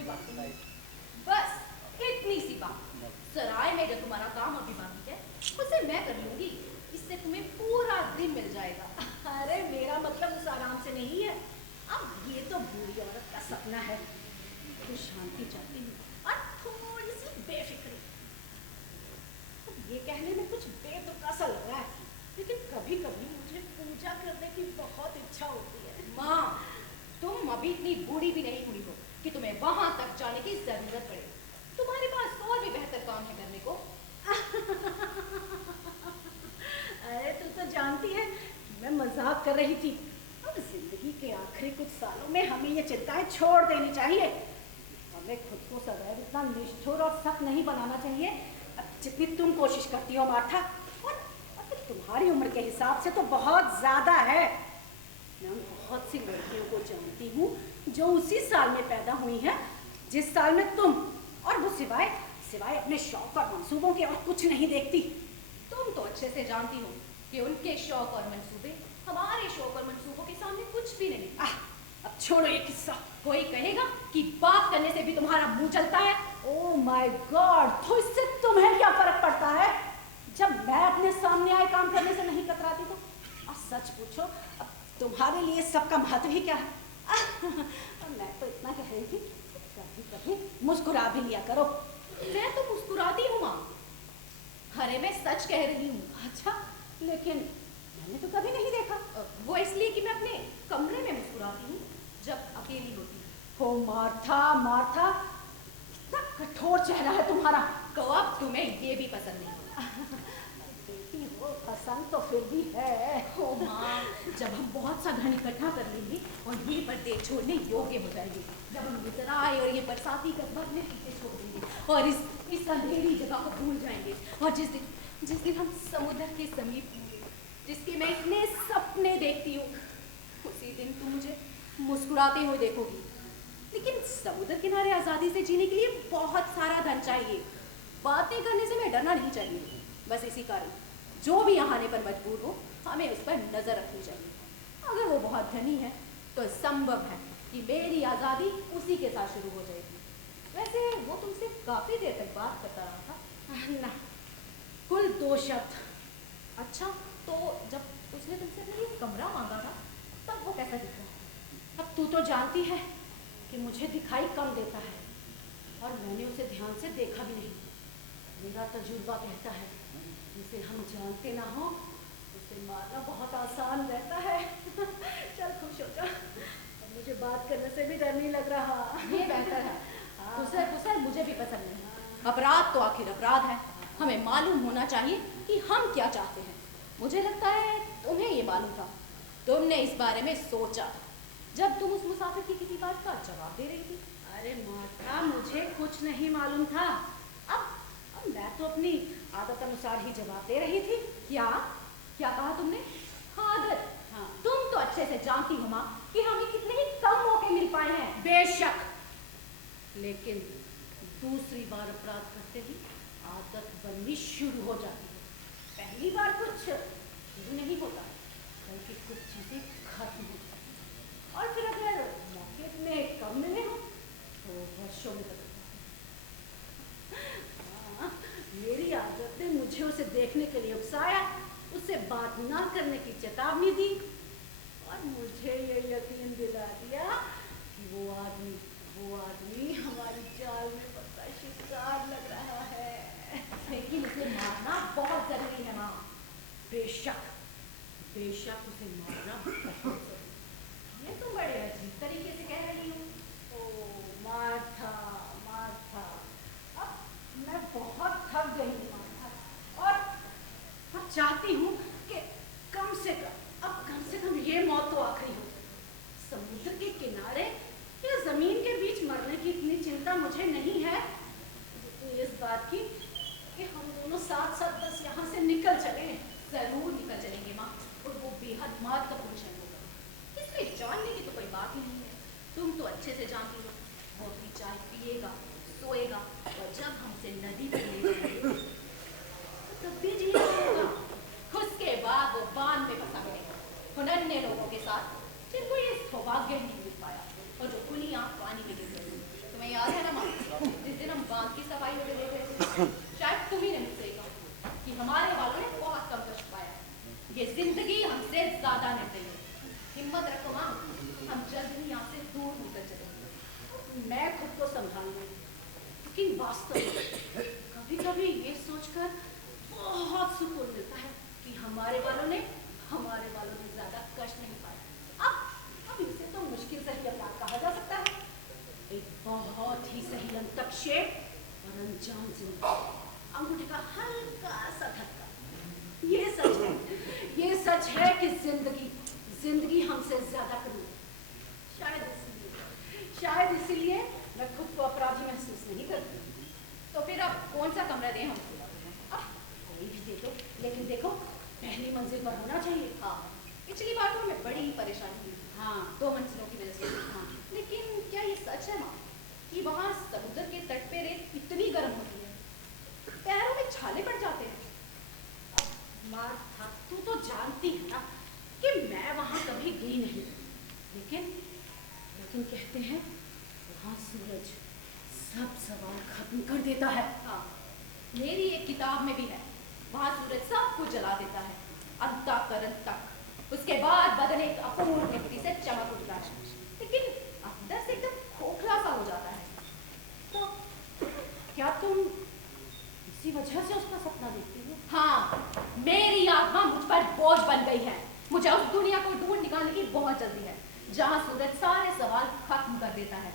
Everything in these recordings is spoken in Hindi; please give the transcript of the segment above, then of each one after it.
कोई बात नहीं, बस इतनी सी बात। सराय में जो तुम्हारा काम अभी बाकी है उसे मैं कर लूंगी, इससे तुम्हें पूरा दिन मिल जाएगा। अरे मेरा मतलब उस आराम से नहीं है। अब ये तो बूढ़ी औरत का सपना है। तो शांति चाहती हूँ और थोड़ी सी बेफिक्री। ये कहने में कुछ बेतुका सा लग रहा है, लेकिन कभी कभी मुझे पूजा करने की बहुत इच्छा होती है। माँ, तुम अभी इतनी बूढ़ी भी नहीं हुई हो कि तुम्हें वहां तक जाने की जरूरत पड़े। तुम्हारे पास और भी बेहतर काम है करने को। अरे तू तो जानती है मैं मजाक कर रही थी। अब जिंदगी के आखिरी कुछ सालों में हमें ये चिंताएं छोड़ देनी चाहिए। हमें खुद को सदैव इतना निष्ठुर और सख्त नहीं बनाना चाहिए जितनी तुम कोशिश करती हो मार्था। और तुम्हारी उम्र के हिसाब से तो बहुत ज्यादा है। मैं बहुत सी लड़कियों को जानती हूँ जो उसी साल में पैदा हुई हैं जिस साल में तुम, और वो सिवाय सिवाय अपने शौक और मंसूबों के और कुछ नहीं देखती। तुम तो अच्छे से जानती हो कि उनके शौक और मंसूबे हमारे शौक और मंसूबों के सामने कुछ भी नहीं। अब छोड़ो ये किस्सा। कोई कहेगा कि बात करने से भी तुम्हारा मुंह चलता है। ओह माय गॉड, तो इससे तुम्हें क्या फर्क पड़ता है? जब मैं अपने सामने आए काम करने से नहीं कतराती तो। और सच पूछो, अब तुम्हारे लिए सबका महत्व ही क्या है? मैं तो इतना कह रही थी, कभी कभी मुस्कुरा भी लिया करो। मैं तो मुस्कुराती हूँ माँ। अरे मैं सच कह रही हूँ। अच्छा, लेकिन मैंने तो कभी नहीं देखा। वो इसलिए कि मैं अपने कमरे में मुस्कुराती हूँ जब अकेली होती हूँ। ओ मार्था, मार्था, कितना कठोर चेहरा है तुम्हारा। तो अब तुम्हें ये भी पसंद नहीं होगा। बेटी हो, पसंद तो फिर भी है। ओ माँ, जब हम बहुत सा धन इकट्ठा कर लेंगे और ये पर्दे छोड़ने योग्य हो जाएंगे, जब हम गुजराए और ये बरसाती कस्बा में पीछे छोड़ देंगे और इस अंधेरी जगह को भूल जाएंगे, और जिस दिन हम समुद्र के समीप होंगे जिसके मैं इतने सपने देखती हूँ, उसी दिन तुम मुझे मुस्कुराते हुए देखोगी। लेकिन समुद्र किनारे आज़ादी से जीने के लिए बहुत सारा धन चाहिए। बातें करने से मैं डरना नहीं चाहिए। बस इसी कारण जो भी यहाँ आने पर मजबूर हो, हमें उस पर नजर रखनी चाहिए। अगर वो बहुत धनी है तो संभव है कि मेरी आज़ादी उसी के साथ शुरू हो जाएगी। वैसे वो तुमसे काफी देर तक बात करता रहा था ना, कुल 2 शब्द। अच्छा, तो जब उसने तुमसे अपने लिए कमरा मांगा था तब वो कैसा दिख रहा है? अब तू तो जानती है कि मुझे दिखाई कम देता है और मैंने उसे ध्यान से देखा भी नहीं। मेरा तजुर्बा कहता है जिसे हम जानते ना हो उसे मारना बहुत आसान रहता है। चल खुश हो जा, अब मुझे बात करने से भी डर नहीं लग रहा। ये बेहतर है। गुस्सा मुझे भी पसंद नहीं। अपराध तो आखिर अपराध है। हमें मालूम होना चाहिए कि हम क्या चाहते हैं। मुझे लगता है तुम्हें ये मालूम था। तुमने इस बारे में सोचा जब तुम उस मुसाफिर की किसी बात का जवाब दे रही थी। अरे माता, मुझे कुछ नहीं मालूम था। अब मैं तो अपनी आदत अनुसार ही जवाब दे रही थी। क्या क्या कहा तुमने? आदत? हाँ। तुम तो अच्छे से जानती हो माँ कि हमें कितने ही कम मौके मिल पाए हैं। बेशक, लेकिन दूसरी बार अपराध करते ही आदत बननी शुरू हो जाती है। पहली बार कुछ शुरू नहीं होता, बल्कि कुछ चीजें खत्म हो जाती हैं। और फिर अगर मौके में कम मिले हो तो वर्षों में बदल जाते हैं। हाँ, मेरी आदत ने मुझे उसे देखने के लिए उकसाया, उससे बात ना करने की चेतावनी दी और मुझे ये यकीन दिला दिया कि वो आदमी हमारी जाल में फंसा शिकार लग रहा है। लेकिन उसे मारना बहुत जरूरी है माँ। बेशक उसे मारना बहुत जरूरी। ये तुम बड़े अजीब तरीके से कह रही हो। ओ मार्था, अब मैं बहुत थक गई हूँ मार्था, और अब चाहती हूँ कि कम से कम ये मौत तो आखिरी हो जाए। समुद्र के किनारे या जमीन के बीच मरने की इतनी चिंता मुझे नहीं है। तो इस बात की कि हम दोनों साथ साथ बस यहाँ से निकल चले। जरूर निकल चलेंगे माँ, और वो बेहद महत्वपूर्ण क्षण होगा। इसमें जानने की तो कोई बात ही नहीं है। तुम तो अच्छे से जानती हो वो अपनी चाय पिएगा, सोएगा, और जब हमसे नदी पर ले जाएंगे तब भी जी होगा। उसके बाद वो बांध में फंसा मिलेगा उन अन्य लोगों के साथ जिनको ये सौभाग्य नहीं मिल पाया और जो खुली आंख पानी में गिर गए। तुम्हें याद है बांध की सफाई में ले गए थे। शायद तुम ही ने मुझसे कहा कि हमारे वालों ने बहुत कम कष्ट पाया। ये जिंदगी हमसे ज्यादा निर्दयी है। हिम्मत रखो माँ, हम जल्द ही यहाँ से दूर होकर चलेंगे। मैं खुद को संभाल लूंगी, लेकिन वास्तव में कभी कभी ये सोचकर बहुत सुकून मिलता है कि हमारे वालों ने ज्यादा कष्ट नहीं पाया। अब इसे तो मुश्किल से ही अपराध कहा जा सकता है। एक बहुत ही सही हस्तक्षेप और अनजान जिंदगी, अंगूठे का हल्का सा धक्का। ये सच है कि जिंदगी हमसे ज्यादा करूँ। शायद इसीलिए मैं खुद को अपराधी महसूस नहीं करती। तो फिर अब कौन सा कमरा दें हमको? कोई भी दे दो, लेकिन देखो पहली मंजिल पर होना चाहिए। हाँ, पिछली बार तो हमें बड़ी ही परेशानी हुई। हाँ, 2 मंजिलों की वजह से। हाँ। लेकिन क्या ये सच है माँ कि वहाँ समुद्र के तट पे रेत इतनी गर्म होती है, पैरों में छाले पड़ जाते हैं? मार्था, तू तो जानती है ना कि मैं वहां कभी गई नहीं, लेकिन कहते हैं वहां सूरज सब सवाल खत्म कर देता है। हाँ, मेरी एक किताब में भी है, वहाँ सूरज सब कुछ जला देता है, अंतःकरण तक। उसके बाद बदन एक अपूर्व दीप्ति से चमक उठता है, लेकिन अंदर से एकदम खोखला सा हो जाता है। तो क्या तुम इसी वजह से उसका सपना देखती हो? हाँ, मेरी आत्मा मुझ पर बोझ बन गई है। मुझे उस दुनिया को ढूंढ निकालने की बहुत जल्दी है, जहाँ सूरज सारे सवाल खत्म कर देता है।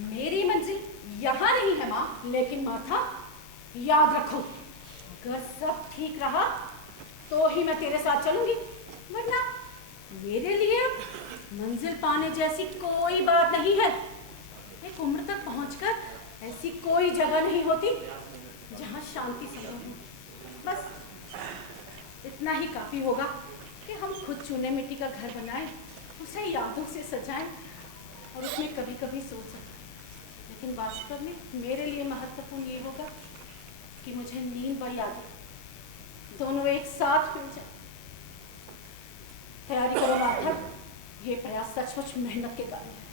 मेरी मंजिल यहाँ नहीं है माँ। लेकिन मार्था, याद रखो, अगर सब ठीक रहा तो ही मैं तेरे साथ चलूंगी, वरना मेरे लिए मंजिल पाने जैसी कोई बात नहीं है। एक उम्र तक पहुंचकर ऐसी कोई जगह नहीं होती जहां शांति संभव हो। बस इतना ही काफी होगा कि हम खुद चूने मिट्टी का घर बनाएं, उसे यादों से सजाएं और उसमें कभी कभी सो सकें। लेकिन वास्तव में मेरे लिए महत्वपूर्ण ये होगा कि मुझे नींद व यादें दोनों एक साथ मिल जाए। तैयारी करो मार्था, ये प्रयास सचमुच मेहनत के कार्य है।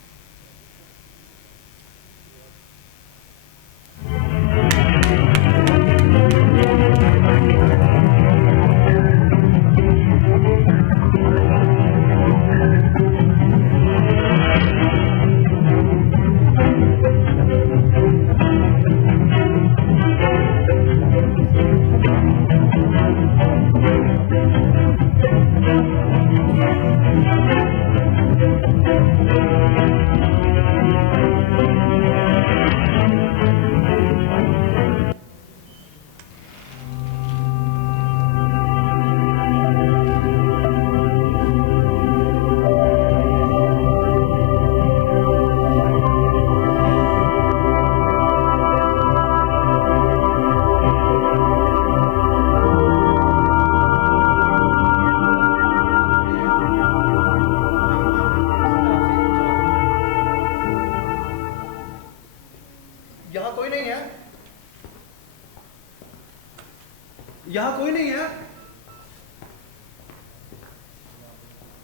यहाँ कोई नहीं है।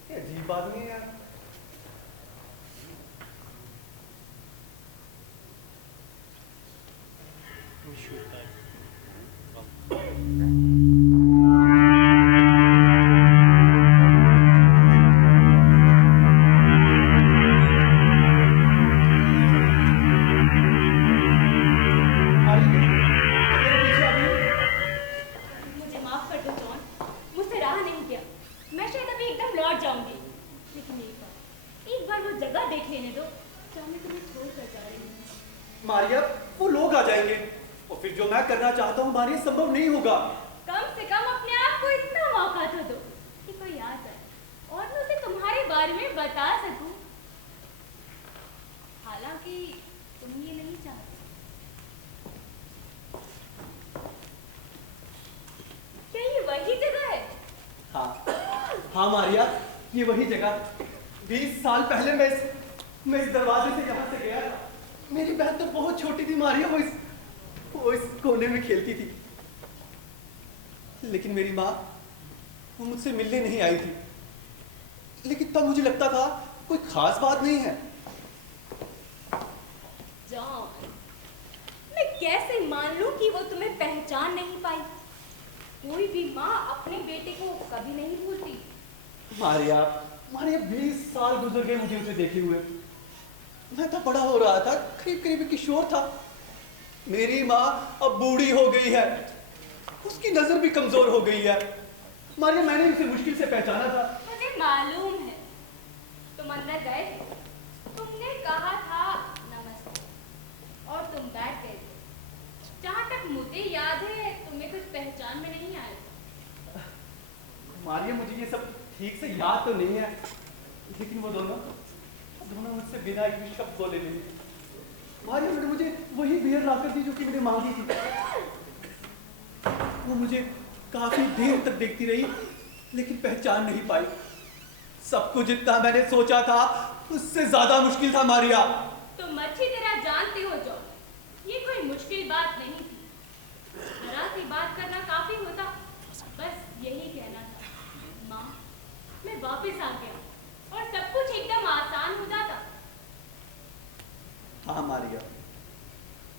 ये अजीब आदमी है यार। मारिया, वो लोग आ जाएंगे और फिर जो मैं करना चाहता हूँ मारिया संभव नहीं होगा। कम से कम अपने आप को इतना मौका तो दो कि कोई आ जाए और मैं उसे तुम्हारे बारे में बता सकूं। हालांकि तुम ये नहीं चाहते। क्या ये वही जगह है? हाँ मारिया, ये वही जगह। 20 साल पहले मैं इस दरवाजे से यहाँ से गया था। मेरी बहन तो बहुत छोटी थी मारिया, वो इस कोने में खेलती थी। लेकिन मेरी माँ वो मुझसे मिलने नहीं आई थी। लेकिन तब मुझे लगता था कोई खास बात नहीं है। जॉन, मैं कैसे मान लूं कि वो तुम्हें पहचान नहीं पाई? कोई भी माँ अपने बेटे को कभी नहीं भूलती। मारिया, मारिया 20 साल गुजर गए मुझे उसे देखे हुए। मैं तो बड़ा हो रहा था, करीब करीब एक किशोर था। मेरी माँ अब बूढ़ी हो गई है, उसकी नजर भी कमजोर हो गई है। मारिया, मैंने उसे मुश्किल से पहचाना था। मुझे मालूम है, तुम अंदर गए थे, तुमने कहा था नमस्ते और तुम बैठ गए थे। जहां तक मुझे याद है तुम्हें कुछ पहचान में नहीं आया। मारिया, मुझे ये सब ठीक से याद तो नहीं है, लेकिन वो दोनों मुझसे बिना एक शब्द बोले नहीं। मारिया, मैंने मुझे वही बेर लाकर दी जो कि मैंने मांगी थी। वो मुझे काफी देर तक देखती रही, लेकिन पहचान नहीं पाई। सब कुछ जितना मैंने सोचा था उससे ज्यादा मुश्किल था मारिया। तुम अच्छी तरह जानते हो जो ये कोई मुश्किल बात नहीं थी। जरा सी बात करना काफी होता, बस यही कहना था, माँ मैं वापस आ गया और सब कुछ एकदम आसान हो जाता। हाँ मारिया,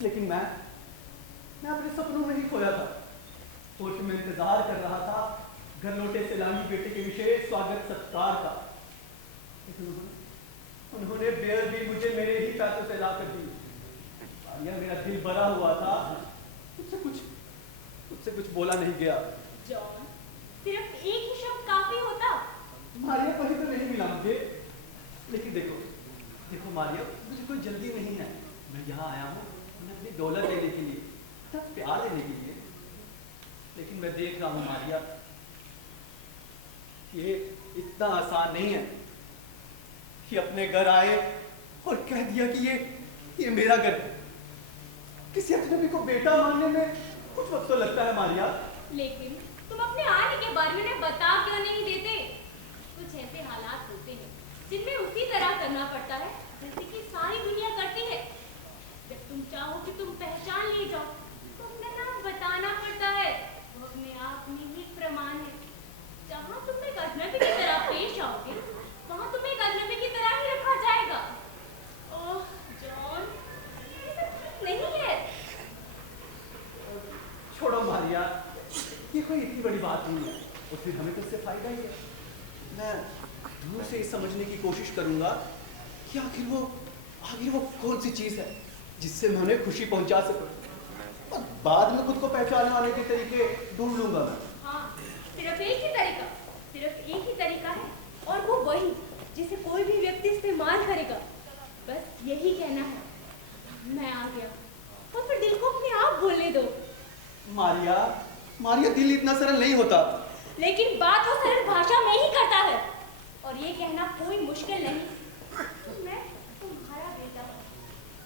लेकिन मैं अपने सपनों में ही खोया था। होटल में इंतजार कर रहा था घर लौटे सैलानी बेटे के विशेष स्वागत सत्कार का, लेकिन उन्होंने बेर भी मुझे मेरे ही पैसों से ला कर दी। मारिया, मेरा दिल भरा हुआ था, मुझसे कुछ बोला नहीं गया। जॉन, सिर्फ एक ही शब्द काफी होता। मारिया, वही तो नहीं मिला मुझे। लेकिन देखो मारिया, मुझे कोई जल्दी नहीं है। मैं यहाँ आया हूँ अपनी दौलत लेने के लिए, प्यार लेने के लिए। लेकिन मैं देख रहा हूँ मारिया, ये इतना आसान नहीं है कि अपने घर आए और कह दिया कि ये मेरा घर है। किसी अजनबी को बेटा मानने में कुछ वक्त तो लगता है मारिया। लेकिन तुम अपने आने के बारे में बता क्यों नहीं देते? कुछ ऐसे हालात होते हैं जिनमें उसी तरह करना पड़ता है जैसे कि सारी दुनिया करती है। जब तुम चाहो कि तुम पहचान ले जाओ तो अपना नाम बताना पड़ता है। वो अपने आप में ही प्रमाण है। जहाँ तुम एक अजनबी की तरह पेश आओगे, वहाँ तुम्हें एक अजनबी की तरह ही रखा जाएगा। ओह जॉन, ये सब ठीक नहीं है। छोड़ो मारिया, ये कोई इतनी बड़ी बात नहीं है, और फिर हमें तो इससे फायदा ही है। मैं दूर से समझने की कोशिश करूंगा कि आखिर वो कौन सी चीज है जिससे मैं उन्हें खुशी पहुंचा सकूं, और बाद में खुद को पहचानने के तरीके ढूंढ लूंगा मैं। हाँ, सिर्फ एक ही तरीका है, और वो वही जिसे कोई भी व्यक्ति इस्तेमाल करेगा। बस यही कहना है, मैं आ गया, और फिर दिल को अपने आप बोलने दो। मारिया, दिल इतना सरल नहीं होता। लेकिन बात वो सरल भाषा में ही करता है, और ये कहना कोई मुश्किल नहीं। मैं तुम्हारा बेटा हूँ,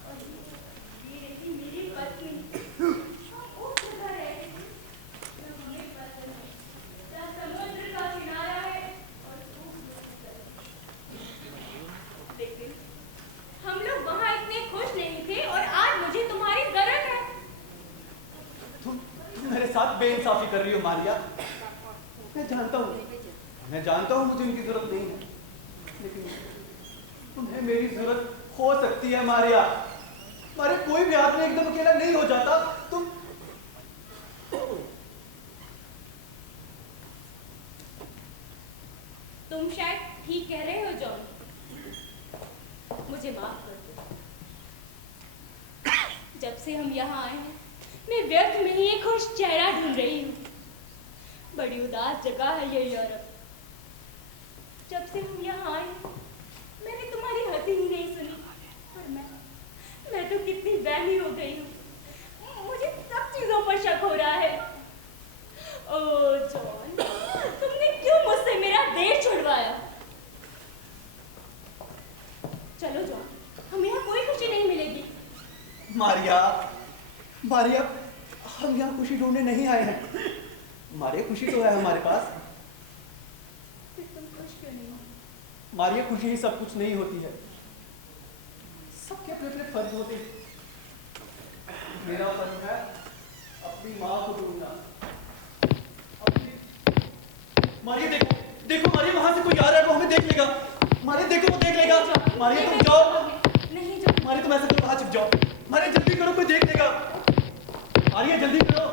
और ये रही मेरी पत्नी। उस जगह रहती थी जहाँ हमें पसंद है, जहाँ समुद्र का किनारा है और लेकिन हम लोग वहाँ इतने खुश नहीं थे, और आज मुझे तुम्हारी जरूरत है। तुम मेरे साथ बेइंसाफी कर रही हो मारिया। मैं जानता हूँ मुझे उनकी जरूरत नहीं है, लेकिन तुम्हें मेरी जरूरत हो सकती है मारिया। कोई भी आदमी एकदम अकेला नहीं हो जाता। तुम शायद ठीक कह रहे हो जॉन, मुझे माफ कर दो। जब से हम यहाँ आए हैं, मैं व्यर्थ में ही एक खुश चेहरा ढूंढ रही हूँ। बड़ी उदास जगह है ये यूरोप। जब से हम यहाँ आए मैंने तुम्हारी हंसी ही नहीं सुनी, और मैं तो कितनी वहमी हो गई हूँ। मुझे सब चीजों पर शक हो रहा है। ओह जॉन, तुमने क्यों मुझसे मेरा देश छुड़वाया? चलो जॉन, हमें यहाँ कोई खुशी नहीं मिलेगी। मारिया, हम यहाँ खुशी ढूंढने नहीं आए हैं। मारिया, खुशी तो है हमारे पास। फिर तुम खुश क्यों नहीं हो? मारिया, खुशी ही सब कुछ नहीं होती है, सबके अपने अपने फर्ज होते हैं। मेरा फर्ज है अपनी माँ को ढूंढना। मारिया, देखो मारिया, वहां से कोई आ रहा है, वो हमें देख लेगा। मारिया देखो, वो देख लेगा। मारिया तुम जाओ। नहीं जाओ। मारिया तुम ऐसा करो, बाहर छिप जाओ। मारिया जल्दी करो, कोई देख लेगा। मारिया जल्दी करो।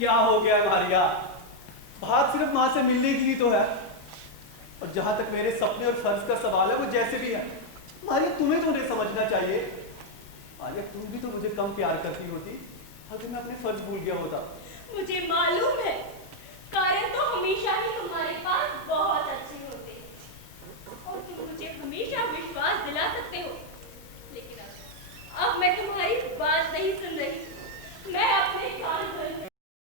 क्या हो गया मारिया? बात सिर्फ माँ से मिलने की ही तो है। और जहां तक मेरे सपने और फर्ज का सवाल है वो जैसे भी है, मारिया तुम्हें तो नहीं समझना चाहिए। मारिया तुम भी तो मुझे कम प्यार करती होती अगर मैं अपने फर्ज भूल गया होता। मुझे मालूम है कारण नहीं सुन रही। मैं